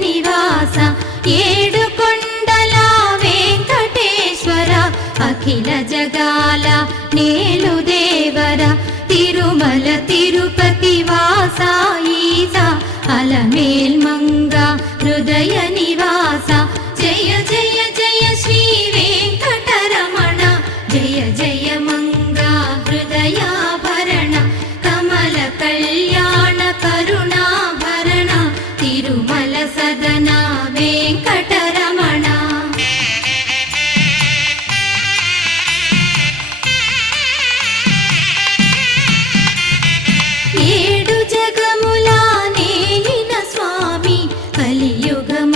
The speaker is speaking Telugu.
నివాస ఏడు కొండల వెంకటేశ్వర అఖిల జగాల నేలు దేవర తిరుమల తిరుపతి వాస ఈస అలమేల్ మంగ హృదయ నివాస జయ జయ జయ శ్రీ వెంకటరమణ జయ జయ మంగ హృదయాభరణ కమల కళ్యాణ కరుణాభరణ తిరుమల సదన వెంకటరమణ ఏడు జగముల నేలిన స్వామి కలియుగము